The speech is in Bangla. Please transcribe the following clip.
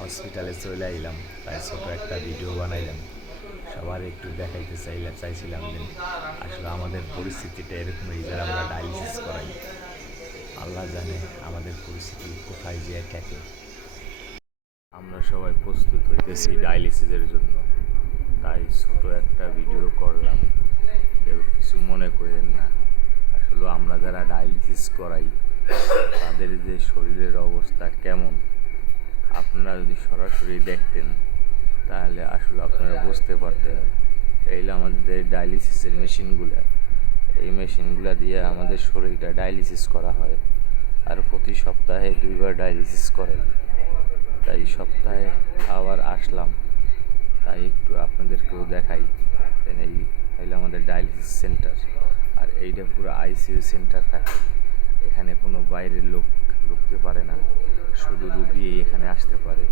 হসপিটালে চলে আইলাম, তাই ছোট একটা ভিডিও বানাইলাম। সবার একটু দেখাইতে চাইছিলাম যে আসলে আমাদের পরিস্থিতিটা এরকমই, যারা আমরা ডায়ালিসিস করাই। আল্লাহ জানে আমাদের পরিস্থিতি কোথায় যেয়ে ঠেকে। আমরা সবাই প্রস্তুত হইতেছি ডায়ালিসিসের জন্য, তাই ছোট একটা ভিডিও করলাম। কেউ কিছু মনে করেন না। আসলে আমরা যারা ডায়ালিসিস করাই তাদের যে শরীরের অবস্থা কেমন, আপনারা যদি সরাসরি দেখতেন তাহলে আসলে আপনারা বুঝতে পারতেন। এইগুলো আমাদের ডায়ালিসিসের মেশিনগুলো, এই মেশিনগুলো দিয়ে আমাদের শরীরটা ডায়ালিসিস করা হয়। আর প্রতি সপ্তাহে 2বার ডায়ালিসিস করে। তাই সপ্তাহে আবার আসলাম, তাই একটু আপনাদেরকেও দেখাই। এই হইলো আমাদের ডায়ালিসিস সেন্টার, আর এইটা পুরো আইসিইউ সেন্টার থাকে। এখানে কোনো বাইরের লোক ঢুকতে পারে না, শুধু রুগী এখানে আসতে পারে।